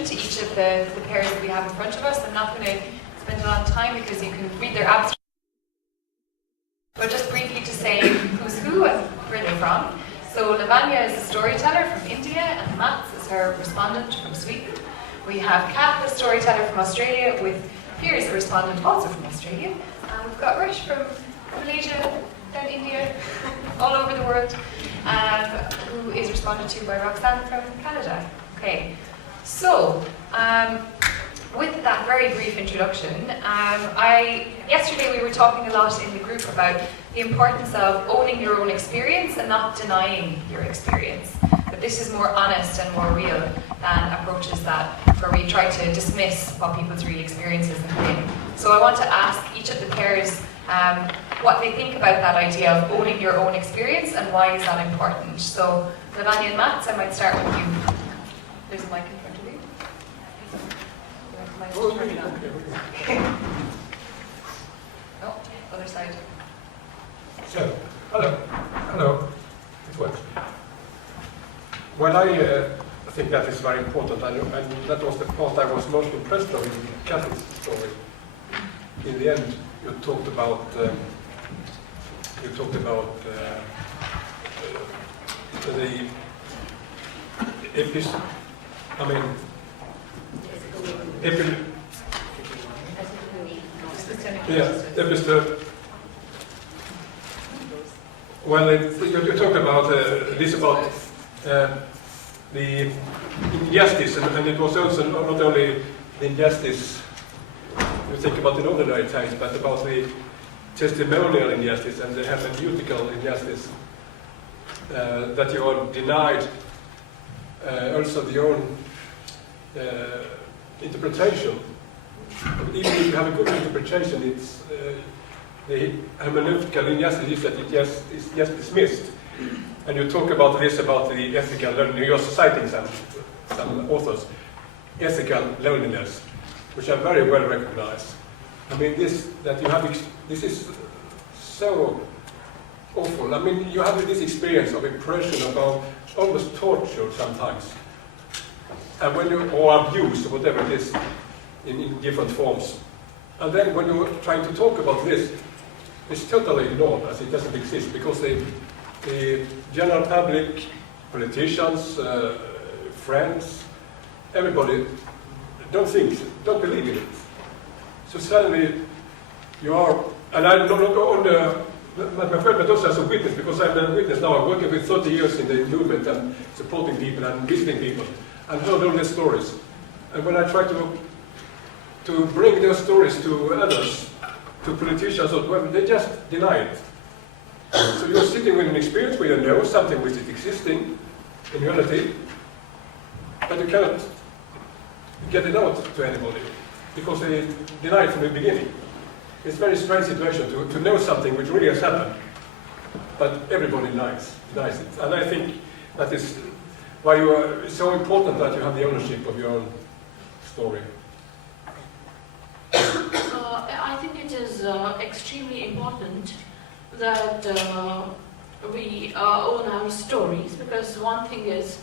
introduction to each of the pairs that we have in front of us. I'm not going to spend a lot of time because you can read their abstract. But just briefly to say who's who and where they're from. So Lavanya is a storyteller from India, and Mats is her respondent from Sweden. We have Kat, a storyteller from Australia, with Piers, a respondent also from Australia. And we've got Rish from Malaysia, then India, all over the world, who is responded to by Roxanne from Canada. Okay, so with that very brief introduction, yesterday we were talking a lot in the group about the importance of owning your own experience and not denying your experience. But this is more honest and more real than approaches that where we try to dismiss what people's real experiences have been. So I want to ask each of the pairs what they think about that idea of owning your own experience and why is that important. So Lavanya and Mats, I might start with you. There's a mic in front of you. Oh, other side. So, hello, it works. Well, I think that is very important, and that was the part I was most impressed of in Kathy's story. In the end, you talked about the you talked about this about the injustice, and it was also not only the injustice you think about in ordinary times, but about the testimonial injustice and the hermeneutical injustice that you are denied also your own interpretation. Even if you have a good interpretation, it's the hermeneutical injustice is that it is just dismissed. And you talk about this, about the ethical loneliness. You're citing some authors, ethical loneliness, which are very well recognized. I mean, this is so awful. I mean, you have this experience of oppression, about almost torture sometimes, and or abuse, or whatever it is, in different forms. And then when you're trying to talk about this, it's totally ignored as it doesn't exist, because the general public, politicians, friends, everybody don't believe in it. So suddenly you are, and I'm not only my friend, but also as a witness, because I'm a witness now. I'm working with 30 years in the movement and supporting people and visiting people, and heard all these stories. And when I try to bring those stories to others, to politicians or whoever, they just deny it. So you're sitting with an experience where you know something which is existing in reality, but you cannot get it out to anybody because they deny it from the beginning. It's a very strange situation to know something which really has happened, but everybody denies it. And I think that is why it's so important that you have the ownership of your own story. I think it is extremely important that we own our stories, because one thing is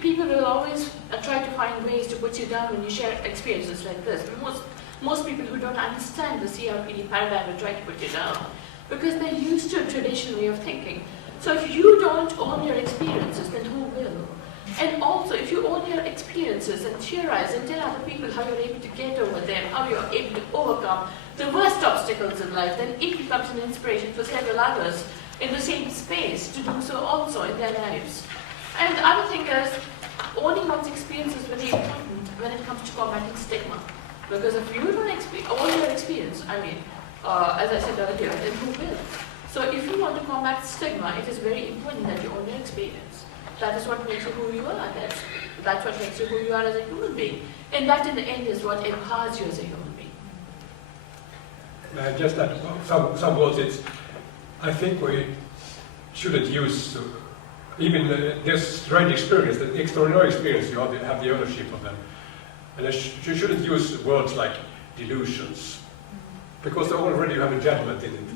people will always try to find ways to put you down when you share experiences like this. Most people who don't understand the CRPD paradigm will try to put you down because they're used to a traditional way of thinking. So if you don't own your experiences, then who will? And also, if you own your experiences and theorize and tell other people how you're able to get over them, how you're able to overcome the worst obstacles in life, then it becomes an inspiration for several others in the same space to do so also in their lives. And the other thing is, owning one's experience is very important when it comes to combating stigma. Because if you don't own your experience, as I said earlier, then who will? So if you want to combat stigma, it is very important that you own your experience. That is what makes you who you are. That's what makes you who you are as a human being. And that in the end is what empowers you as a human being. Just that some words, I think we shouldn't use, even this strange experience, the extraordinary experience, you have the ownership of them. And you shouldn't use words like delusions, because already you have a judgment in it.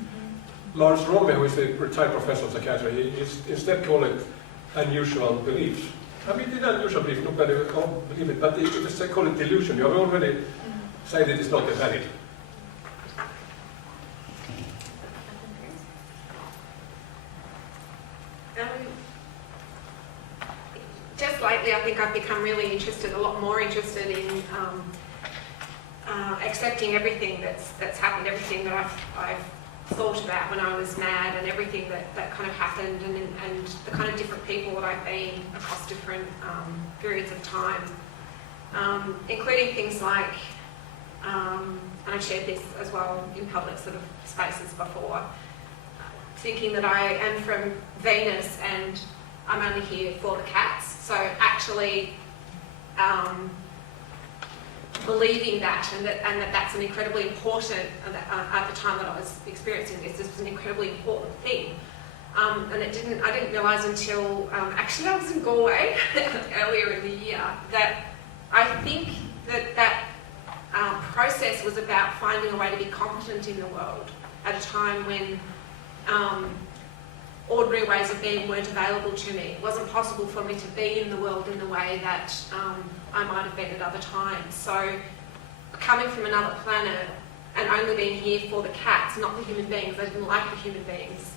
Lars Romme, who is a retired professor of psychiatry, he instead called it unusual belief. I mean, det är unusual belief, nobody will believe it, but it's a called delusion. You have already said that it's not valid. Just lately, I think I've become really interested, a lot more interested in accepting everything that's happened, everything that I've thought about when I was mad, and everything that kind of happened, and the kind of different people that I've been across different periods of time, including things like, and I've shared this as well in public sort of spaces before, thinking that I am from Venus and I'm only here for the cats. So actually believing that, and that's an incredibly important, at the time that I was experiencing this was an incredibly important thing. And I didn't realise until, actually I was in Galway earlier in the year, that I think that process was about finding a way to be competent in the world at a time when ordinary ways of being weren't available to me. It wasn't possible for me to be in the world in the way that I might have been at other times. So coming from another planet and only being here for the cats, not the human beings, I didn't like the human beings,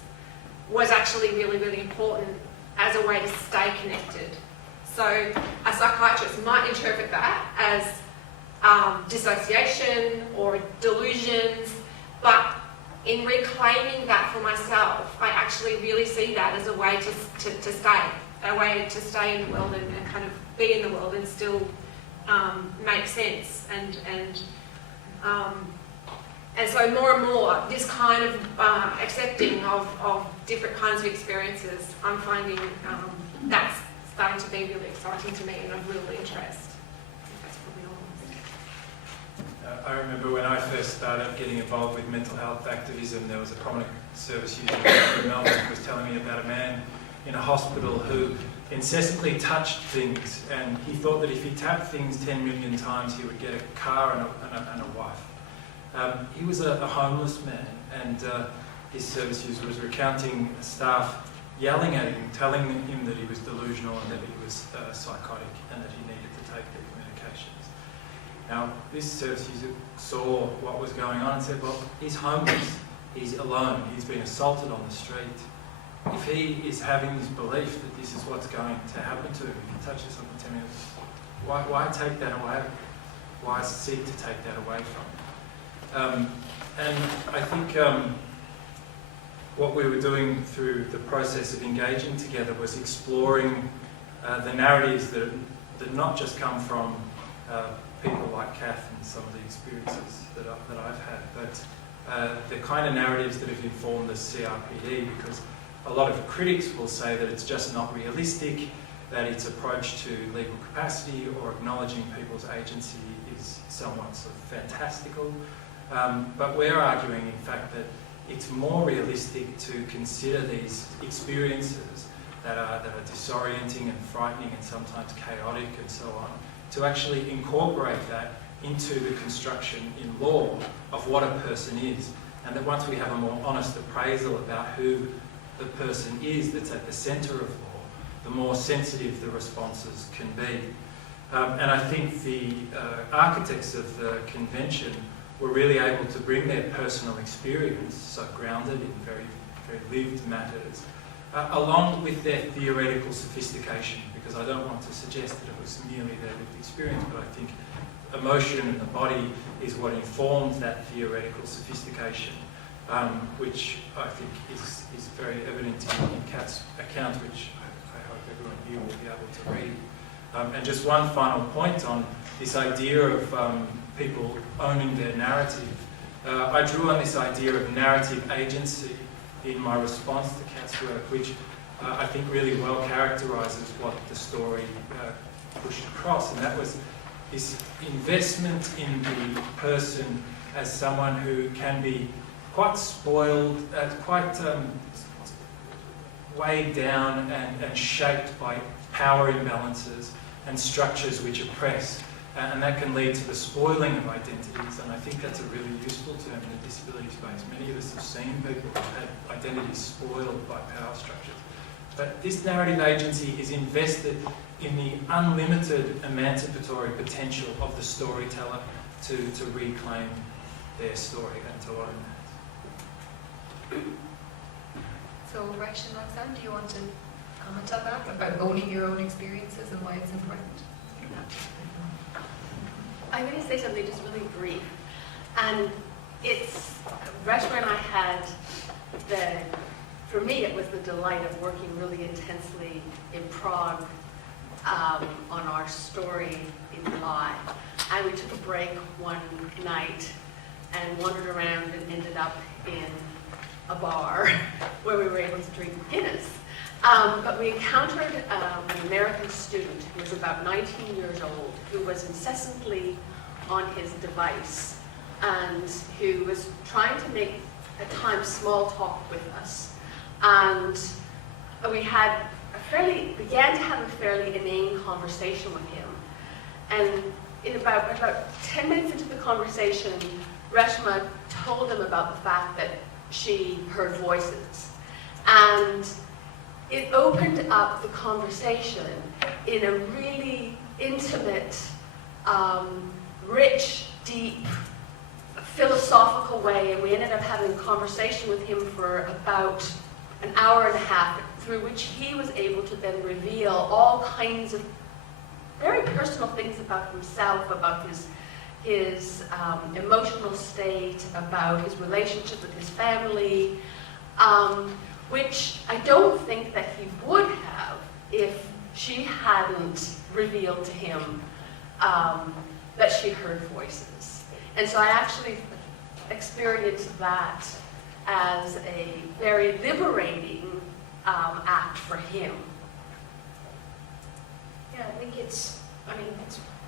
was actually really, really important as a way to stay connected. So a psychiatrist might interpret that as dissociation or delusions, but in reclaiming that for myself, I actually really see that as a way to stay, a way to stay in the world and kind of be in the world and still make sense. And so more and more, this kind of accepting of different kinds of experiences, I'm finding that's starting to be really exciting to me and of real interest. I remember when I first started getting involved with mental health activism, there was a prominent service user in Melbourne who was telling me about a man in a hospital who incessantly touched things, and he thought that if he tapped things 10 million times he would get a car and a wife. He was a homeless man, and his service user was recounting staff yelling at him, telling him that he was delusional and that he was psychotic and that he needed to take these medications. Now, this service user saw what was going on and said, well, he's homeless, he's alone, he's been assaulted on the street. If he is having this belief that this is what's going to happen to him if he touches something 10 minutes, why take that away? Why seek to take that away from him? And I think what we were doing through the process of engaging together was exploring the narratives that not just come from people like Kath and some of the experiences that I've had, but the kind of narratives that have informed the CRPD, because a lot of critics will say that it's just not realistic, that its approach to legal capacity or acknowledging people's agency is somewhat sort of fantastical. But we're arguing, in fact, that it's more realistic to consider these experiences that are disorienting and frightening and sometimes chaotic and so on, to actually incorporate that into the construction in law of what a person is. And that once we have a more honest appraisal about who the person is that's at the centre of law, the more sensitive the responses can be. And I think the architects of the convention were really able to bring their personal experience, so grounded in very, very lived matters, along with their theoretical sophistication, because I don't want to suggest that it was merely their lived experience, but I think emotion and the body is what informs that theoretical sophistication, which I think is very evident in Kat's account, which I hope everyone here will be able to read. And just one final point on this idea of people owning their narrative. I drew on this idea of narrative agency in my response to Kat's work, which I think really well characterises what the story pushed across, and that was this investment in the person as someone who can be quite spoiled, quite weighed down and shaped by power imbalances and structures which oppress. And that can lead to the spoiling of identities, and I think that's a really useful term in the disability space. Many of us have seen people who've had identities spoiled by power structures. But this narrative agency is invested in the unlimited emancipatory potential of the storyteller to reclaim their story and to own that. So, Rex and Roxanne, do you want to comment on that, about owning your own experiences and why it's important? I'm going to say something just really brief. And it's, Reshma and I had for me, it was the delight of working really intensely in Prague on our story in July. And we took a break one night and wandered around and ended up in a bar where we were able to drink Guinness. But we encountered an American student who was about 19 years old, who was incessantly on his device and who was trying to make at times small talk with us. And we began to have a fairly inane conversation with him. And in about 10 minutes into the conversation, Reshma told him about the fact that she heard voices. And it opened up the conversation in a really intimate, rich, deep, philosophical way, and we ended up having a conversation with him for about an hour and a half, through which he was able to then reveal all kinds of very personal things about himself, about his emotional state, about his relationship with his family, which I don't think that he would have if she hadn't revealed to him that she heard voices. And so I actually experienced that as a very liberating act for him. Yeah, I think it's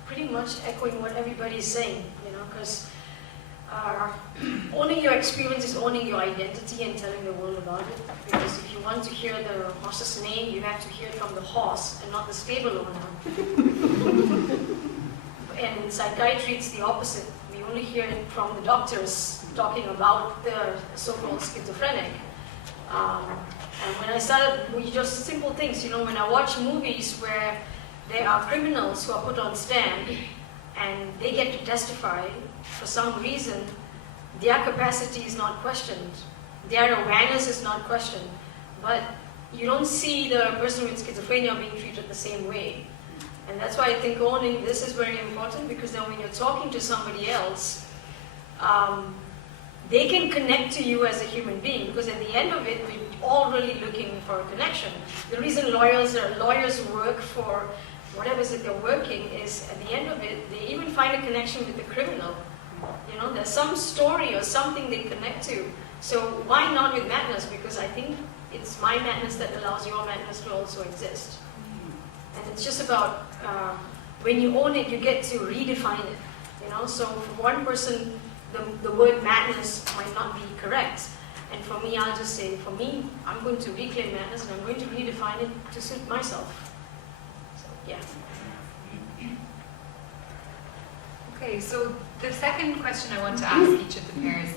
pretty much echoing what everybody's saying, because owning your experience is owning your identity and telling the world about it. Because if you want to hear the horse's name, you have to hear it from the horse and not the stable owner. And in psychiatry, it's the opposite. We only hear it from the doctors talking about the so-called schizophrenic. And when I started with just simple things, when I watch movies where there are criminals who are put on stand and they get to testify, for some reason, their capacity is not questioned. Their awareness is not questioned. But you don't see the person with schizophrenia being treated the same way. And that's why I think owning this is very important, because then when you're talking to somebody else, they can connect to you as a human being, because at the end of it, we're all really looking for a connection. The reason lawyers work for whatever it is that they're working is, at the end of it, they even find a connection with the criminal. There's some story or something they connect to. So why not with madness? Because I think it's my madness that allows your madness to also exist. And it's just about, when you own it, you get to redefine it. So for one person, the word madness might not be correct. And for me, I'll just say, for me, I'm going to reclaim madness and I'm going to redefine it to suit myself. So, yeah. Okay, so the second question I want to ask each of the pairs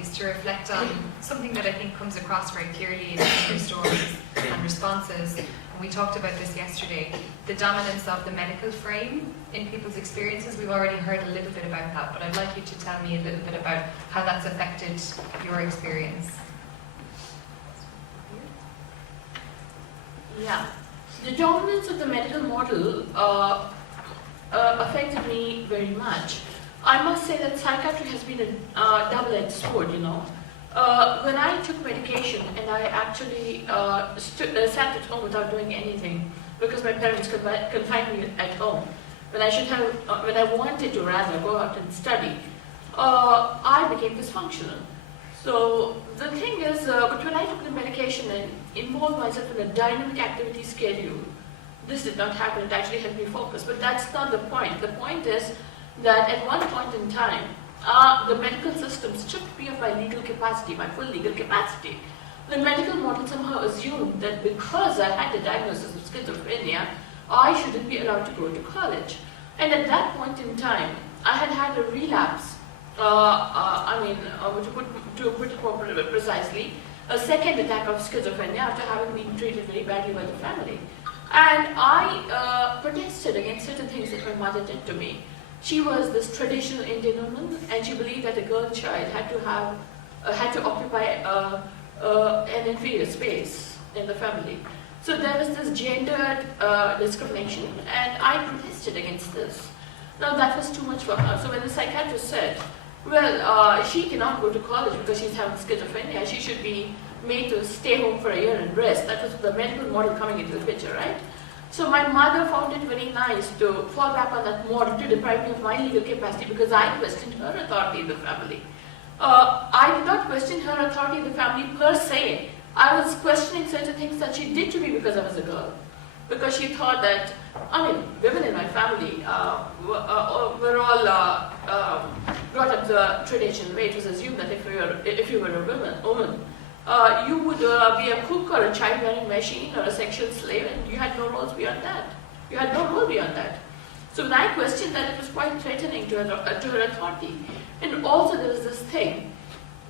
is to reflect on something that I think comes across very clearly in your stories and responses. And we talked about this yesterday, the dominance of the medical frame in people's experiences. We've already heard a little bit about that, but I'd like you to tell me a little bit about how that's affected your experience. Yeah. The dominance of the medical model affected me very much. I must say that psychiatry has been a double-edged sword, When I took medication and I actually sat at home without doing anything because my parents confined me at home, when I wanted to rather go out and study, I became dysfunctional. So the thing is, but when I took the medication and involved myself in a dynamic activity schedule, this did not happen. It actually helped me focus. But that's not the point. The point is that at one point in time, the medical system stripped me of my legal capacity, my full legal capacity. The medical model somehow assumed that because I had the diagnosis of schizophrenia, I shouldn't be allowed to go to college. And at that point in time, I had a relapse. To put it more precisely, a second attack of schizophrenia after having been treated very badly by the family. And I protested against certain things that my mother did to me. She was this traditional Indian woman, and she believed that a girl child had to occupy an inferior space in the family. So there was this gendered discrimination, and I protested against this. Now that was too much for her. So when the psychiatrist said, well, she cannot go to college because she's having schizophrenia, she should be made to stay home for a year and rest. That was the medical model coming into the picture, right? So my mother found it very nice to fall back on that model to deprive me of my legal capacity because I questioned her authority in the family. I did not question her authority in the family per se. I was questioning certain things that she did to me because I was a girl. Because she thought that, women in my family were all brought up the traditional way. It was assumed that if you were a woman, you would be a cook or a child-bearing machine or a sexual slave, and you had no roles beyond that. You had no role beyond that. So when I questioned that, it was quite threatening to her authority. And also there was this thing,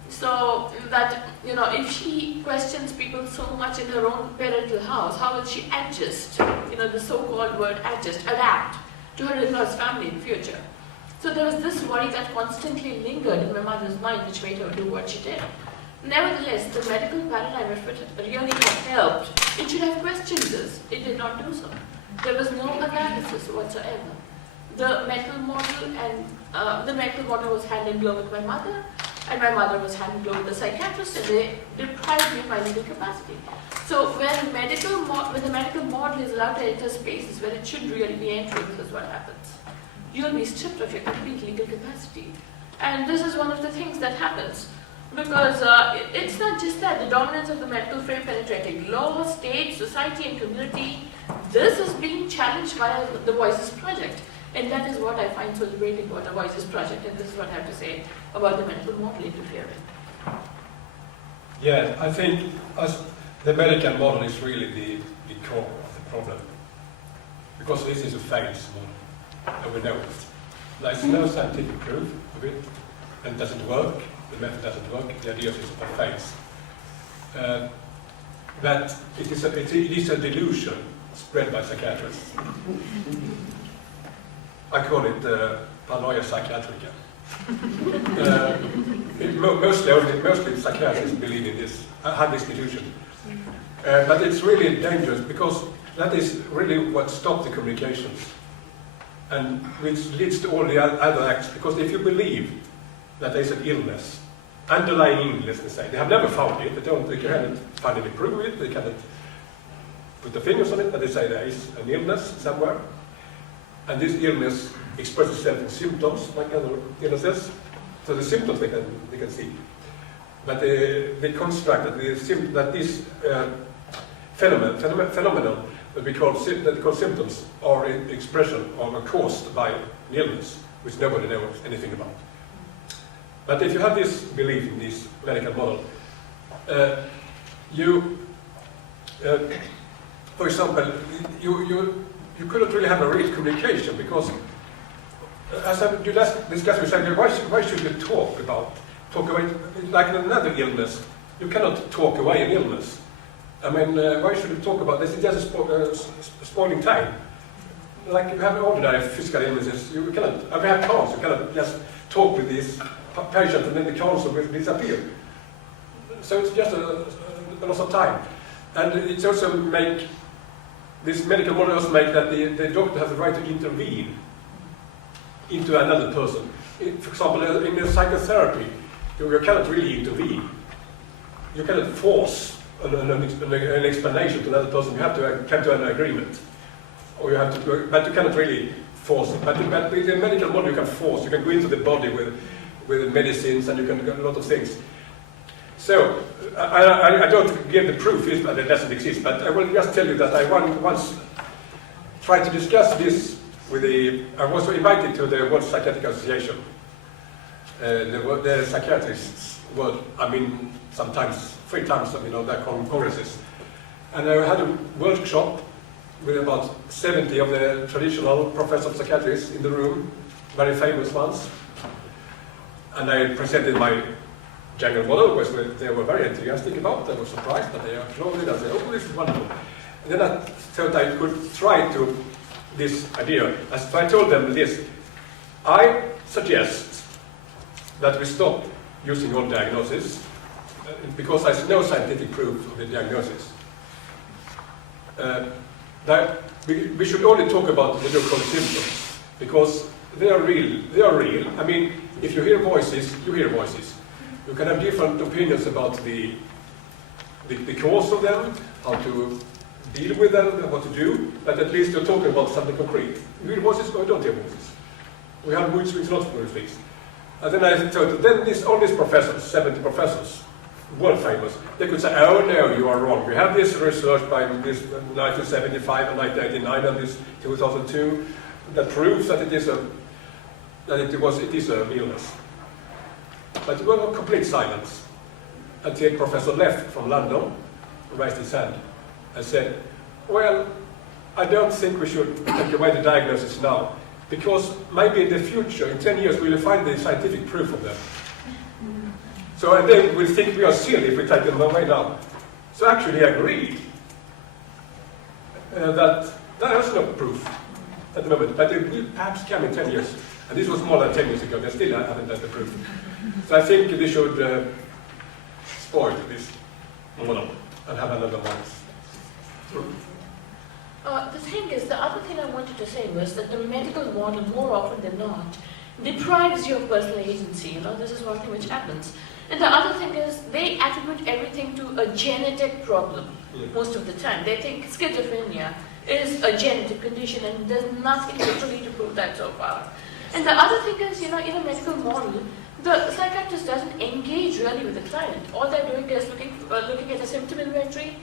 so that, if she questions people so much in her own parental house, how will she adjust, the so-called word adjust, adapt to her in-laws' family in future? So there was this worry that constantly lingered in my mother's mind, which made her do what she did. Nevertheless, the medical paradigm, if it really had helped, it should have questioned this. It did not do so. There was no analysis whatsoever. The medical model was hand in glove with my mother, and my mother was hand in glove with the psychiatrist, and they deprived me of my legal capacity. So when the medical model is allowed to enter spaces where it should really be entering, this is what happens. You'll be stripped of your complete legal capacity. And this is one of the things that happens. Because it's not just that, the dominance of the medical frame penetrating law, state, society, and community, this is being challenged by the Voices Project. And that is what I find so liberating about the Voices Project, and this is what I have to say about the medical model interfering. Yeah, I think the medical model is really the core of the problem. Because this is a failed model, and we know it. There's no scientific proof of it, and it doesn't work. The method doesn't work, the idea is it fails. That it is a delusion spread by psychiatrists. I call it paranoia psychiatrica. Mostly psychiatrists believe in this, have this delusion. But it's really dangerous because that is really what stops the communications, and which leads to all the other acts. Because if you believe that there is an illness, underlying illness, they have never found it, they cannot find any proof of it, they cannot put the fingers on it, but they say there is an illness somewhere, and this illness expresses itself in symptoms, like other illnesses, so the symptoms they can see. But they construct that this phenomenon that we call symptoms are an expression or are caused by an illness, which nobody knows anything about. But if you have this belief in this medical model, for example, you couldn't really have a real communication because, as I discussed with you, why should you talk away, like another illness? You cannot talk away an illness. I mean, why should you talk about this? It's just spoiling time. Like you have ordinary physical illnesses, you cannot, if you have cancer, you cannot just talk with this patient and then the cancer will disappear. So it's just a loss of time. And it's also this medical model also make that the doctor has the right to intervene into another person. For example, in psychotherapy, you cannot really intervene. You cannot force an explanation to another person. You have to come to an agreement. Or you have to, but you cannot really force it. But with the medical model you can force. You can go into the body with medicines and you can do a lot of things. So, I don't give the proof that it doesn't exist, but I will just tell you that I once tried to discuss this with I was invited to the World Psychiatric Association. The psychiatrists were, sometimes 3 times, their congresses. And I had a workshop with about 70 of the traditional professors of psychiatrists in the room, very famous ones. And I presented my jungle model, which they were very enthusiastic about. They were surprised, but they applauded and said, oh, this is wonderful. And then I thought I could try to this idea. So I told them this. I suggest that we stop using all diagnosis because there's no scientific proof of the diagnosis. That we should only talk about what you call symptoms because they are real. They are real. I mean, if you hear voices, you hear voices. You can have different opinions about the cause of them, how to deal with them, and what to do, but at least you're talking about something concrete. You hear voices or you don't hear voices. We have mood swings, not mood swings. And then I thought, then all these professors, 70 professors, world famous, they could say, oh no, you are wrong. We have this research by this 1975 and 1989 and this 2002 that proves that it is an illness. But it was complete silence until Professor Leff from London raised his hand and said, well, I don't think we should take away the diagnosis now, because maybe in the future, in 10 years, we'll find the scientific proof of them. So, and then we'll think we are silly if we take them away now. So actually, he agreed that there is no proof at the moment, but it will perhaps come in 10 years. And this was more than 10 years ago, they still haven't had the proof. So I think they should spoil this model and have another one. The thing is, the other thing I wanted to say was that the medical model, more often than not, deprives you of personal agency. This is one thing which happens. And the other thing is, they attribute everything to a genetic problem most of the time. They think schizophrenia is a genetic condition, and there's nothing literally to prove that so far. And the other thing is, in a medical model, the psychiatrist doesn't engage really with the client. All they're doing is looking at a symptom inventory,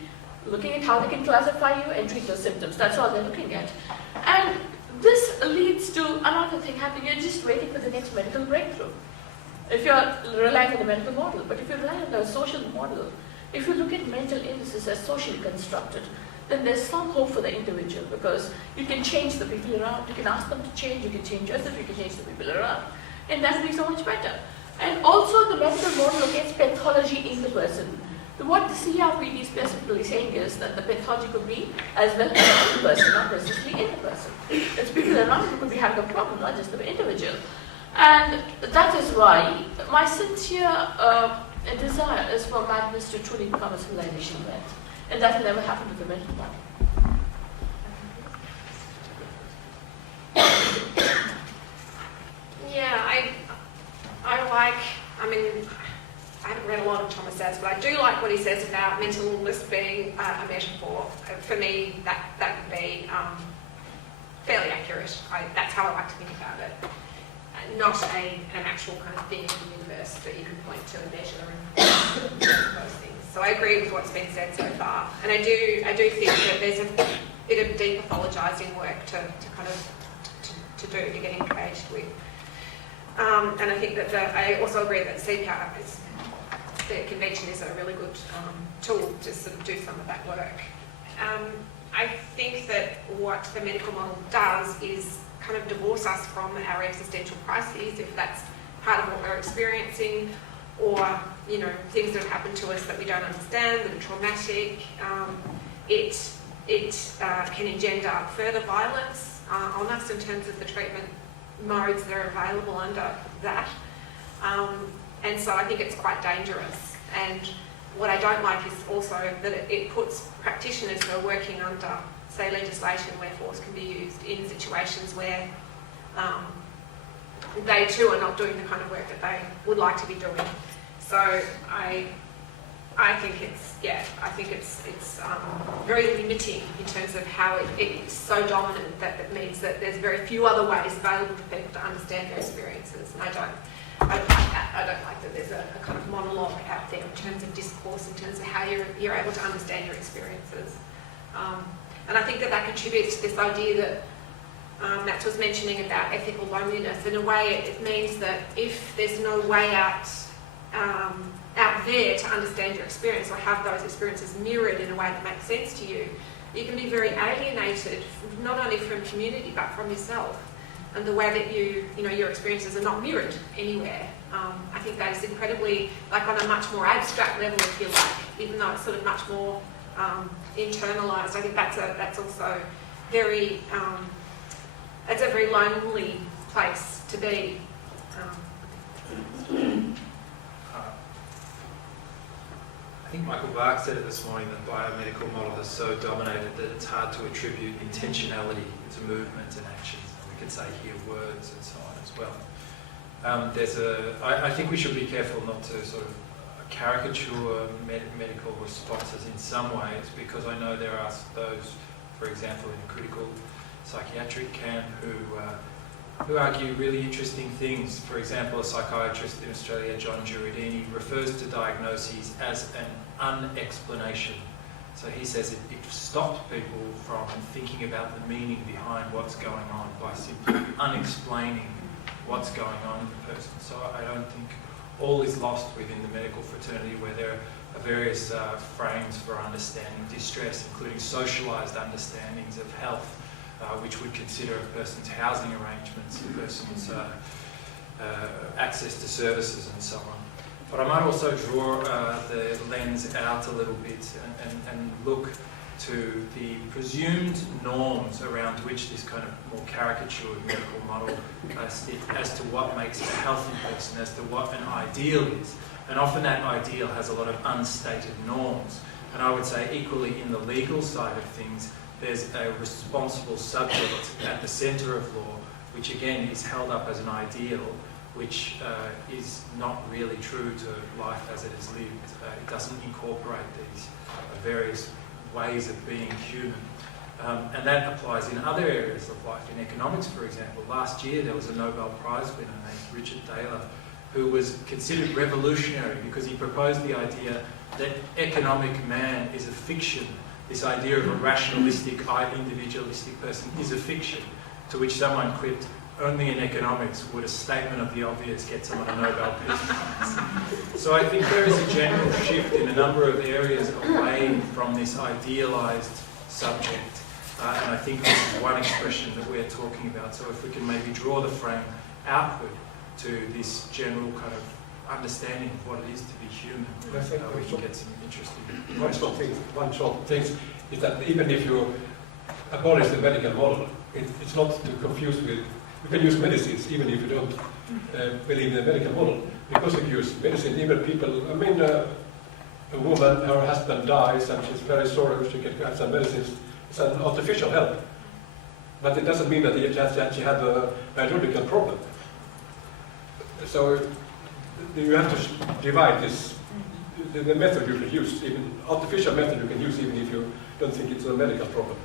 looking at how they can classify you and treat those symptoms. That's all they're looking at. And this leads to another thing happening. You're just waiting for the next medical breakthrough. If you're relying on the medical model, but if you're relying on the social model, if you look at mental illnesses as socially constructed, then there's some hope for the individual because you can change the people around, you can ask them to change, you can change yourself, you can change the people around. And that will be so much better. And also the medical model locates pathology in the person. What the CRPD is specifically saying is that the pathology could be as well as in the person, not necessarily in the person. It's people around who could be having a problem, not just the individual. And that is why my sincere desire is for madness to truly become a civilization event. And that will never happen with the mental model. Yeah, I haven't read a lot of Thomas Sass, but I do like what he says about mental illness being a metaphor. For me, that would be fairly accurate. That's how I like to think about it. Not an actual kind of thing in the universe that you can point to and measure and those things. So I agree with what's been said so far, and I do think that there's a bit of depathologizing work to kind of to do to get engaged with. And I think that I also agree that CPR the convention is a really good tool to sort of do some of that work. I think that what the medical model does is kind of divorce us from our existential crises, if that's part of what we're experiencing, or things that have happened to us that we don't understand, that are traumatic. It can engender further violence on us in terms of the treatment modes that are available under that. And so I think it's quite dangerous. And what I don't like is also that it puts practitioners who are working under, say, legislation where force can be used in situations where they too are not doing the kind of work that they would like to be doing. So I think it's very limiting in terms of how it's so dominant that it means that there's very few other ways available for people to understand their experiences. And I don't like that. I don't like that there's a kind of monologue out there in terms of discourse, in terms of how you're able to understand your experiences. And I think that contributes to this idea that Matt was mentioning about ethical loneliness. In a way, it means that if there's no way out there to understand your experience or have those experiences mirrored in a way that makes sense to you, you can be very alienated, not only from community but from yourself, and the way that your experiences are not mirrored anywhere. I think that is incredibly, like on a much more abstract level, if you like, even though it's sort of much more internalised. I think that's also very, it's a very lonely place to be. I think Michael Bark said it this morning, that biomedical model is so dominated that it's hard to attribute intentionality to movement and actions. We could say here words and so on as well. I think we should be careful not to sort of caricature medical responses in some ways, because I know there are those, for example, in the critical psychiatric camp who argue really interesting things. For example, a psychiatrist in Australia, John Giordini, refers to diagnoses as an unexplanation. So he says it stopped people from thinking about the meaning behind what's going on by simply unexplaining what's going on in the person. So I don't think all is lost within the medical fraternity, where there are various frames for understanding distress, including socialised understandings of health, which would consider a person's housing arrangements, a person's access to services and so on. But I might also draw the lens out a little bit and look to the presumed norms around which this kind of more caricatured medical model as to what makes a healthy person, as to what an ideal is. And often that ideal has a lot of unstated norms. And I would say equally in the legal side of things, there's a responsible subject at the centre of law, which again is held up as an ideal, which is not really true to life as it is lived. It doesn't incorporate these various ways of being human. And that applies in other areas of life. In economics, for example, last year there was a Nobel Prize winner named Richard Thaler, who was considered revolutionary because he proposed the idea that economic man is a fiction. This idea of a rationalistic, individualistic person is a fiction, to which someone quipped, only in economics would a statement of the obvious get someone a Nobel Peace Prize. So I think there is a general shift in a number of areas away from this idealised subject. And I think this is one expression that we're talking about. So if we can maybe draw the frame outward to this general kind of understanding of what it is to be human, we can get some interesting... One short thing is that even if you abolish the medical model, it's not to confuse with... You can use medicines even if you don't believe in the medical model. Because if you use medicine, even people... I mean, a woman, her husband dies and she's very sorry, she can have some medicines. It's an artificial help. But it doesn't mean that she had a biological problem. So you have to divide this. The method you can use, even artificial method you can use even if you don't think it's a medical problem.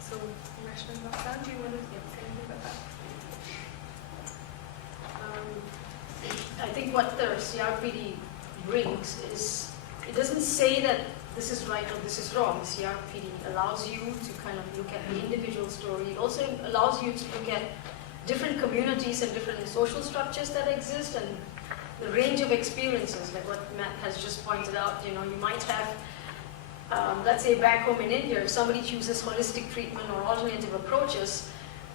So, Rashmi, Roxanne, do you want to say anything about that? I think what the CRPD brings is, it doesn't say that this is right or this is wrong. The CRPD allows you to kind of look at the individual story. It also allows you to look at different communities and different social structures that exist and the range of experiences, like what Matt has just pointed out. You know, you might have, let's say back home in India, if somebody chooses holistic treatment or alternative approaches,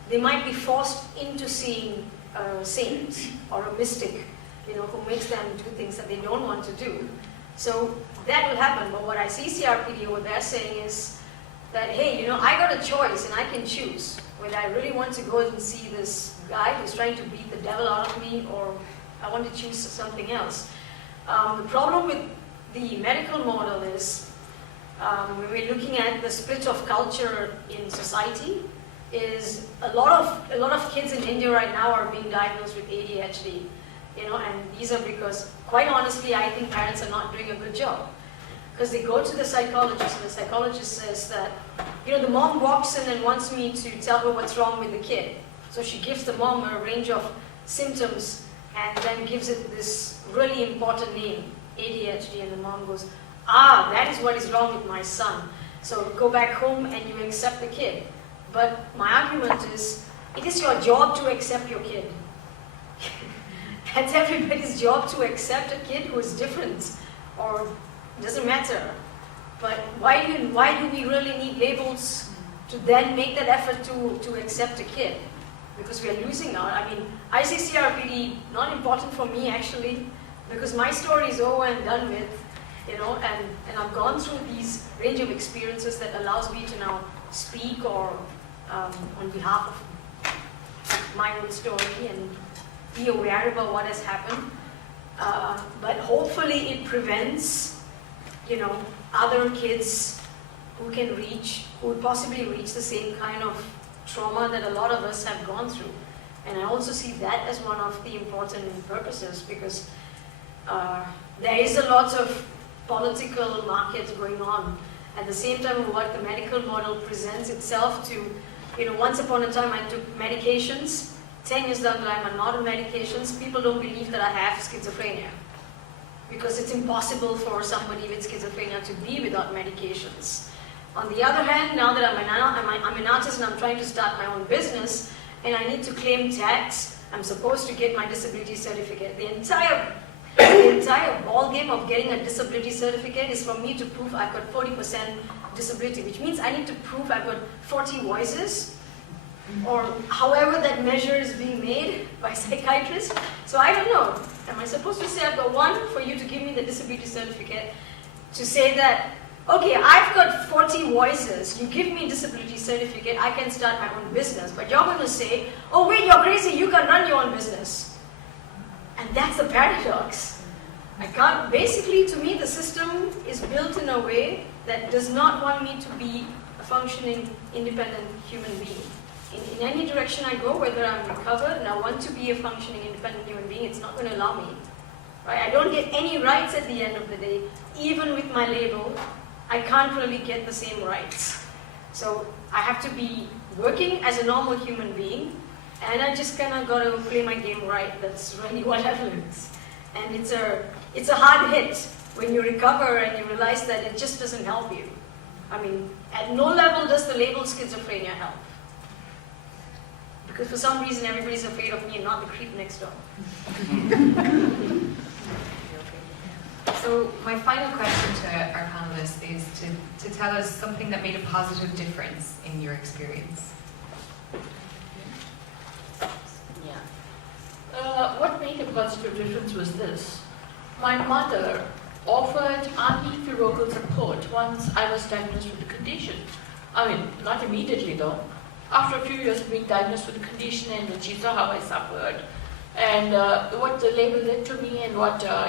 they might be forced into seeing a saint or a mystic, you know, who makes them do things that they don't want to do. So that will happen, but what I see CRPD over there saying is that, hey, you know, I got a choice and I can choose whether I really want to go and see this guy who's trying to beat the devil out of me, or I want to choose something else. The problem with the medical model is, when we're looking at the split of culture in society, is a lot of kids in India right now are being diagnosed with ADHD. You know, and these are because, quite honestly, I think parents are not doing a good job. Because they go to the psychologist, and the psychologist says that, you know, the mom walks in and wants me to tell her what's wrong with the kid. So she gives the mom a range of symptoms and then gives it this really important name, ADHD, and the mom goes, that is what is wrong with my son. So go back home and you accept the kid. But my argument is, it is your job to accept your kid. It's everybody's job to accept a kid who is different, or doesn't matter. But why do we really need labels to then make that effort to accept a kid? because we are losing out. I mean, ICC are really not important for me actually, because my story is over and done with, you know, and I've gone through these range of experiences that allows me to now speak or on behalf of my own story and be aware about what has happened. But hopefully it prevents, you know, other kids who would possibly reach the same kind of trauma that a lot of us have gone through. And I also see that as one of the important purposes, because there is a lot of political market going on. At the same time, what the medical model presents itself to, you know, once upon a time I took medications. 10 years down the line, I'm not on medications. People don't believe that I have schizophrenia, because it's impossible for somebody with schizophrenia to be without medications. On the other hand, now that I'm an artist and I'm trying to start my own business, and I need to claim tax, I'm supposed to get my disability certificate. The entire ball game of getting a disability certificate is for me to prove I've got 40% disability, which means I need to prove I've got 40 voices, or however that measure is being made by psychiatrists. So I don't know. Am I supposed to say I've got one for you to give me the disability certificate, to say that, okay, I've got 40 voices, you give me disability certificate, I can start my own business. But you're going to say, oh wait, you're crazy, you can run your own business. And that's the paradox. I can't, basically to me the system is built in a way that does not want me to be a functioning, independent human being. In any direction I go, whether I'm recovered and I want to be a functioning, independent human being, it's not going to allow me. Right? I don't get any rights at the end of the day. Even with my label, I can't really get the same rights. So I have to be working as a normal human being, and I just kind of got to play my game right. That's really what I've learned. And it's a hard hit when you recover and you realize that it just doesn't help you. I mean, at no level does the label schizophrenia help. Because for some reason everybody's afraid of me and not the creep next door. So my final question to our panelists is to tell us something that made a positive difference in your experience. Yeah. What made a positive difference was this. My mother offered unequivocal support once I was diagnosed with the condition. I mean, not immediately though. After a few years of being diagnosed with the condition, and when she saw how I suffered, and what the label did to me, and what her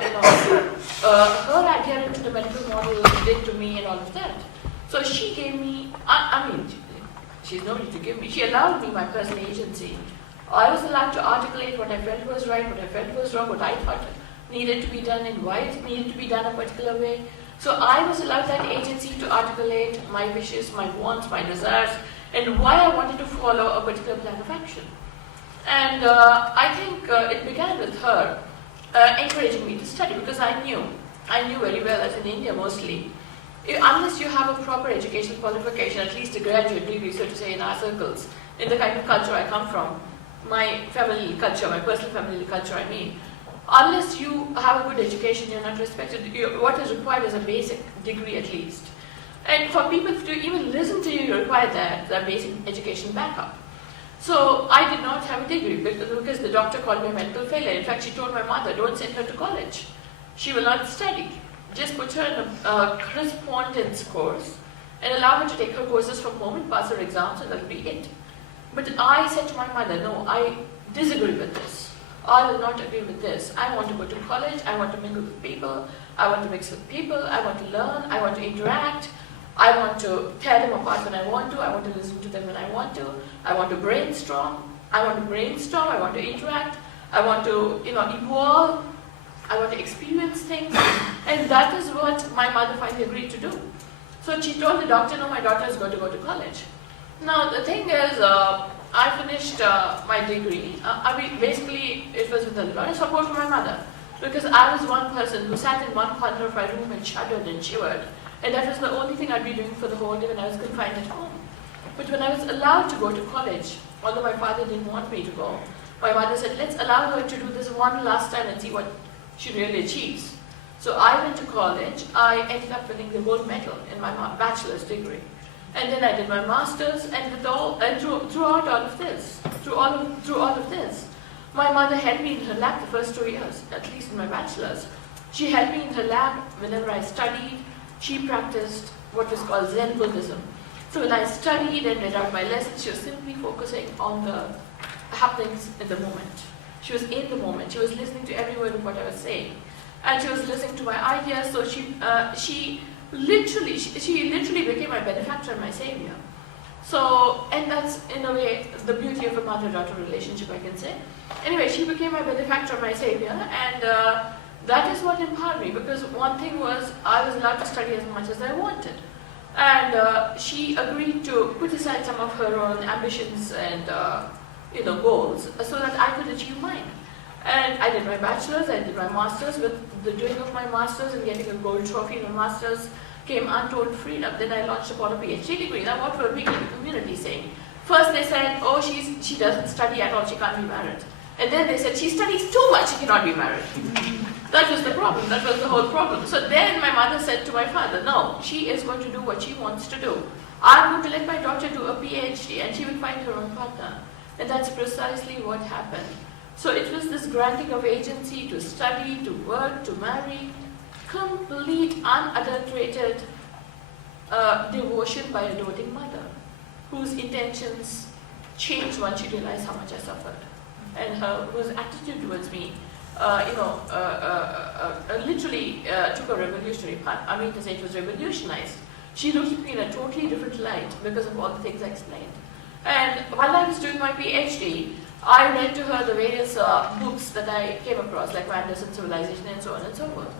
adherence to the medical model did to me, and all of that. So she gave me, I mean, she's nobody to give me. She allowed me my personal agency. I was allowed to articulate what I felt was right, what I felt was wrong, what I thought needed to be done, and why it needed to be done a particular way. So I was allowed that agency to articulate my wishes, my wants, my desires, and why I wanted to follow a particular plan of action. And I think it began with her encouraging me to study, because I knew very well, as in India mostly, unless you have a proper educational qualification, at least a graduate degree, so to say, in our circles, in the kind of culture I come from, my family culture, my personal family culture, I mean, unless you have a good education, you're not respected. What is required is a basic degree at least. And for people to even listen to you, you require that basic education backup. So I did not have a degree because the doctor called me a mental failure. In fact, she told my mother, don't send her to college. She will not study. Just put her in a correspondence course and allow her to take her courses from home and pass her exams, and that'll be it. But I said to my mother, no, I disagree with this. I will not agree with this. I want to go to college. I want to mingle with people. I want to mix with people. I want to learn. I want to interact. I want to tear them apart when I want to. I want to listen to them when I want to. I want to brainstorm. I want to interact. I want to, evolve. I want to experience things. And that is what my mother finally agreed to do. So she told the doctor, no, my daughter is going to go to college. Now, the thing is, I finished my degree. Basically, it was with a lot of support from my mother. Because I was one person who sat in one corner of my room and shuddered and shivered. And that was the only thing I'd be doing for the whole day when I was confined at home. But when I was allowed to go to college, although my father didn't want me to go, my mother said, let's allow her to do this one last time and see what she really achieves. So I went to college. I ended up winning the gold medal in my bachelor's degree. And then I did my master's, and throughout all of this, through all of this. My mother held me in her lap the first 2 years, at least in my bachelor's. She held me in her lap whenever I studied. She practiced what was called Zen Buddhism. So when I studied and read out my lessons, she was simply focusing on the happenings in the moment. She was in the moment. She was listening to every word of what I was saying. And she was listening to my ideas, so she literally became my benefactor and my savior. So, and that's in a way the beauty of a mother-daughter relationship, I can say. Anyway, she became my benefactor, my savior, and that is what empowered me, because one thing was I was allowed to study as much as I wanted. And she agreed to put aside some of her own ambitions and goals so that I could achieve mine. And I did my bachelor's, I did my master's. With the doing of my master's and getting a gold trophy in my master's came untold freedom. Then I launched upon a PhD degree. Now what were we in the community saying? First they said, oh, she doesn't study at all, she can't be married. And then they said, she studies too much, she cannot be married. That was the problem, that was the whole problem. So then my mother said to my father, no, she is going to do what she wants to do. I'm going to let my daughter do a PhD and she will find her own partner. And that's precisely what happened. So it was this granting of agency to study, to work, to marry, complete, unadulterated devotion by a doting mother, whose intentions changed once she realized how much I suffered. And whose attitude towards me, literally took a revolutionary path. I mean to say it was revolutionized. She looked at me in a totally different light because of all the things I explained. And while I was doing my PhD, I read to her the various books that I came across, like Anderson's Civilization and so on and so forth.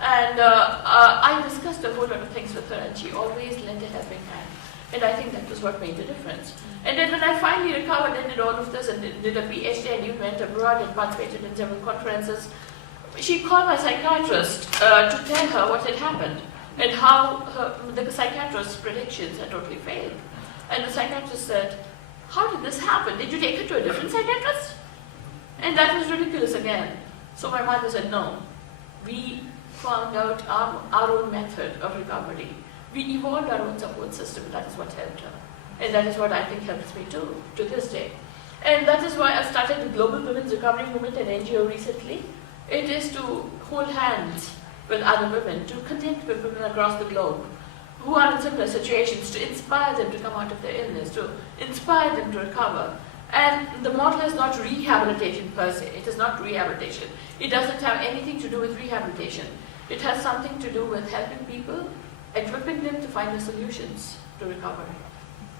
And I discussed a whole lot of things with her, and she always lent a helping hand. And I think that was what made the difference. And then when I finally recovered and did all of this and did a PhD and even went abroad and participated in several conferences, she called my psychiatrist to tell her what had happened and how the psychiatrist's predictions had totally failed. And the psychiatrist said, how did this happen? Did you take her to a different psychiatrist? And that was ridiculous again. So my mother said, no, we found out our own method of recovery. We evolved our own support system. That is what helped her. And that is what I think helps me too, to this day. And that is why I started the Global Women's Recovery Movement, an NGO recently. It is to hold hands with other women, to connect with women across the globe who are in similar situations, to inspire them to come out of their illness, to inspire them to recover. And the model is not rehabilitation per se. It is not rehabilitation. It doesn't have anything to do with rehabilitation. It has something to do with helping people, equipping them to find the solutions to recovery.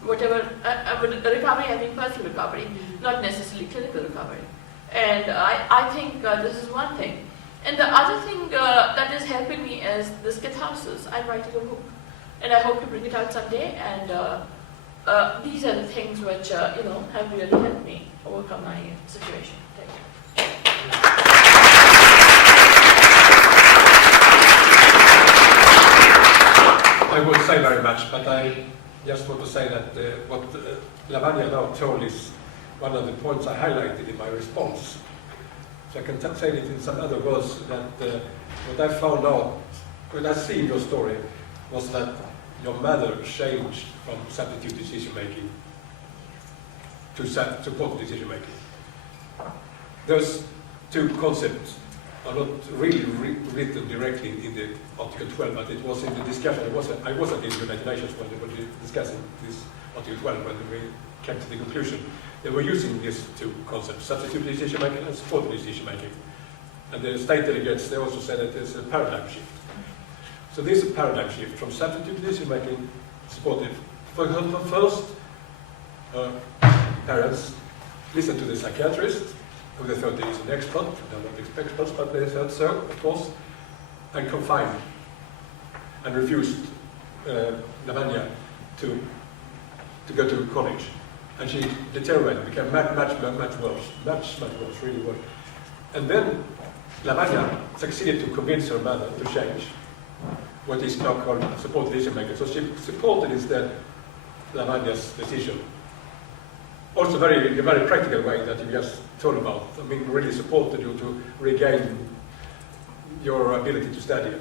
Whatever, recovery, I mean personal recovery, not necessarily clinical recovery. And I think this is one thing. And the other thing that is helping me is this catharsis. I'm writing a book, and I hope to bring it out someday. And these are the things which have really helped me overcome my situation. Thank you. I won't say very much, but I just want to say that what Lavanya now told is one of the points I highlighted in my response. So I can say it in some other words, that what I found out when I see your story was that your mother changed from substitute decision-making to supported decision-making. Those two concepts are not really written directly in the Article 12, but it was in the discussion. I wasn't in the United Nations when they were discussing this Article 12 when we came to the conclusion. They were using these two concepts, substitute decision-making and supported decision-making. And the state delegates, they also said that there's a paradigm shift. So this is a paradigm shift from substitute decision-making, supportive. First, parents listen to the psychiatrist, who they thought is an expert. They're not experts, but they thought so, of course, and confined and refused Lavanya to go to college. And she deteriorated, became much worse, really worse. And then Lavanya succeeded to convince her mother to change what is now called supported decision-making. So she supported instead Lavanya's decision. Also in a very practical way that you just told about. I mean, really supported you to regain your ability to study,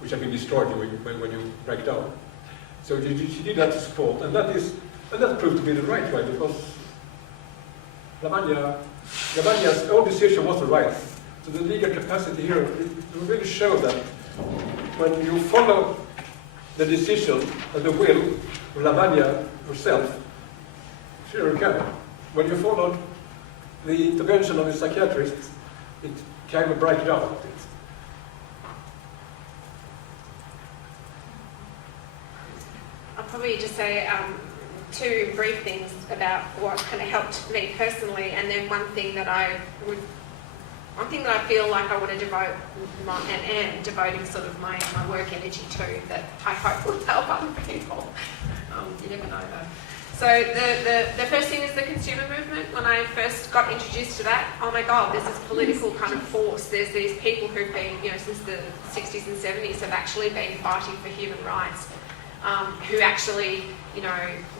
which had been destroyed when you break down. So she did that to support, and that proved to be the right way, because Lavanya's own decision was right. So the legal capacity here will really show that when you follow the decision and the will of Lavanya herself, she recovered. When you followed the intervention of the psychiatrist, it came a breakdown. I'll probably just say two brief things about what kind of helped me personally, and then one thing that I feel like I want to devote and am devoting sort of my work energy to, that I hope will help other people. You never know though. So the first thing is the consumer movement. When I first got introduced to that, oh my God, there's this political kind of force. There's these people who've been, since the 60s and 70s have actually been fighting for human rights, who actually,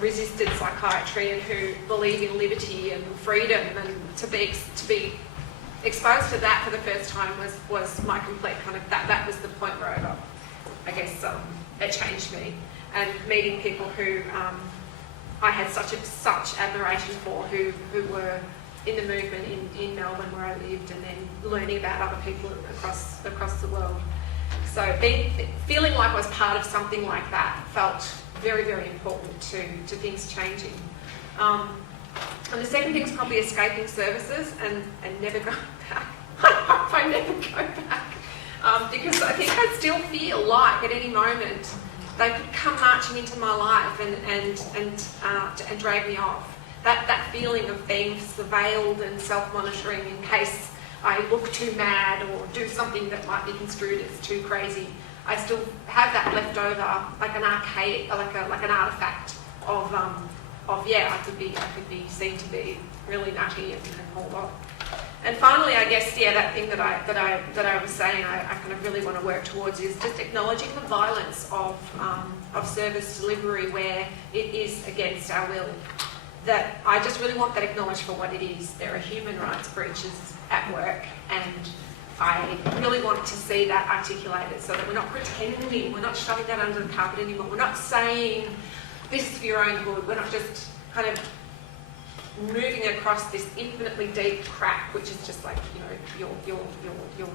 resisted psychiatry and who believe in liberty and freedom, and to be exposed to that for the first time was my complete kind of, that was the point where it changed me. And meeting people who I had such admiration for, who were in the movement in Melbourne where I lived, and then learning about other people across the world. So feeling like I was part of something like that felt very, very important to things changing. And the second thing is probably escaping services and never going back. I hope I never go back. Because I think I still feel like at any moment they could come marching into my life and drag me off. That feeling of being surveilled and self-monitoring in case I look too mad or do something that might be construed as too crazy. I still have that left over, like an archaic, like an artifact of I could be seen to be really nutty and hauled off. And finally, I guess, that thing that I was saying, I kind of really want to work towards is just acknowledging the violence of service delivery where it is against our will. That I just really want that acknowledged for what it is. There are human rights breaches at work, and I really want to see that articulated so that we're not pretending, we're not shoving that under the carpet anymore, we're not saying this is for your own good, we're not just kind of moving across this infinitely deep crack, which is just like, your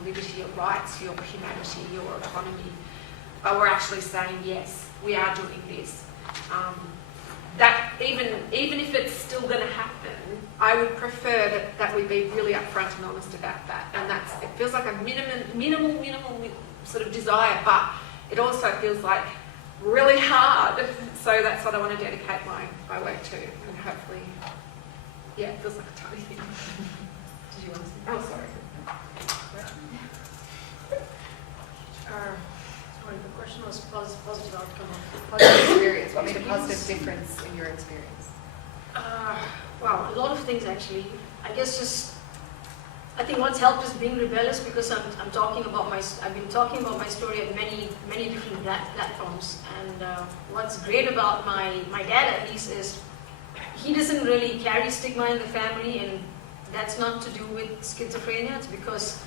liberty, your rights, your humanity, your autonomy. But we're actually saying, yes, we are doing this. That even if it's still going to happen, I would prefer that we be really upfront and honest about that. And it feels like a minimal sort of desire, but it also feels like really hard. So that's what I want to dedicate my work to, and hopefully, it feels like a tiny thing. Did you want to say? Oh, sorry. Sorry, the question was positive outcome. Positive experience. What made a positive difference in your experience? Wow, a lot of things actually. I guess I think what's helped is being rebellious, because I've been talking about my story at many different platforms. And what's great about my dad, at least, is he doesn't really carry stigma in the family, and that's not to do with schizophrenia. It's because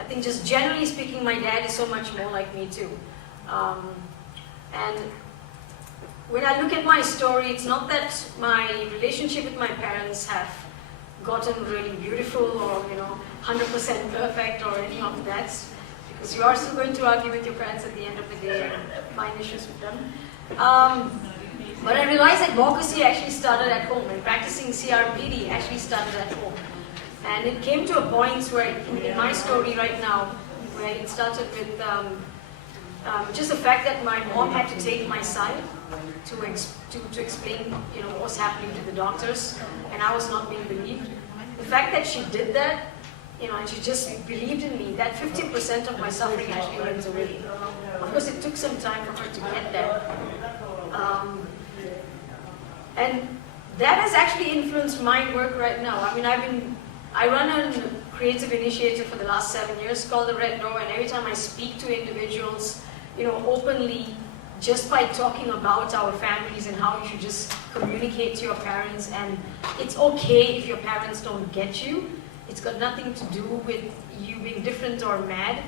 I think just generally speaking, my dad is so much more like me too. And when I look at my story, it's not that my relationship with my parents have gotten really beautiful or 100% perfect or any of that, because you are still going to argue with your parents at the end of the day and find issues with them. But I realized advocacy actually started at home, and practicing CRPD actually started at home. And it came to a point where, in my story right now, where it started with just the fact that my mom had to take my side to explain, what was happening to the doctors, and I was not being believed. The fact that she did that, and she just believed in me, that 50% of my suffering actually went away. Of course, it took some time for her to get that. And that has actually influenced my work right now. I mean, I run a creative initiative for the last 7 years called The Red Door, and every time I speak to individuals, openly, just by talking about our families and how you should just communicate to your parents, and it's okay if your parents don't get you. It's got nothing to do with you being different or mad.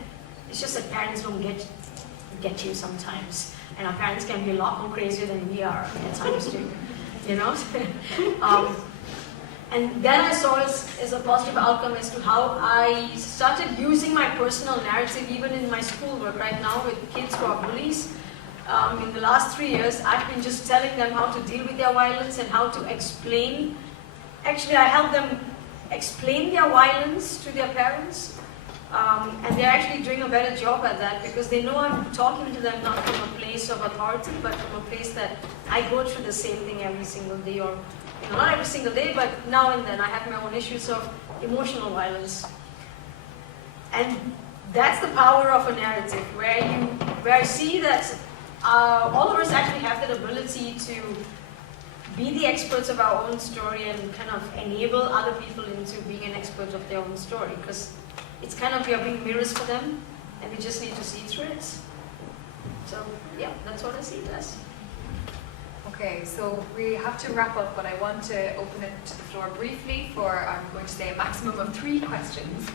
It's just that parents don't get you sometimes, and our parents can be a lot more crazier than we are at times too, And then I saw it as a positive outcome as to how I started using my personal narrative even in my schoolwork right now with kids who are bullies. In the last 3 years, I've been just telling them how to deal with their violence and how to explain. Actually, I help them explain their violence to their parents. And they're actually doing a better job at that because they know I'm talking to them not from a place of authority, but from a place that I go through the same thing every single day, or not every single day, but now and then I have my own issues of emotional violence. And that's the power of a narrative, where I see that all of us actually have that ability to be the experts of our own story and kind of enable other people into being an expert of their own story, because it's kind of, we are being mirrors for them, and we just need to see through it. So, yeah, that's what I see it as. Okay, so we have to wrap up, but I want to open it to the floor briefly for, I'm going to say, a maximum of 3 questions.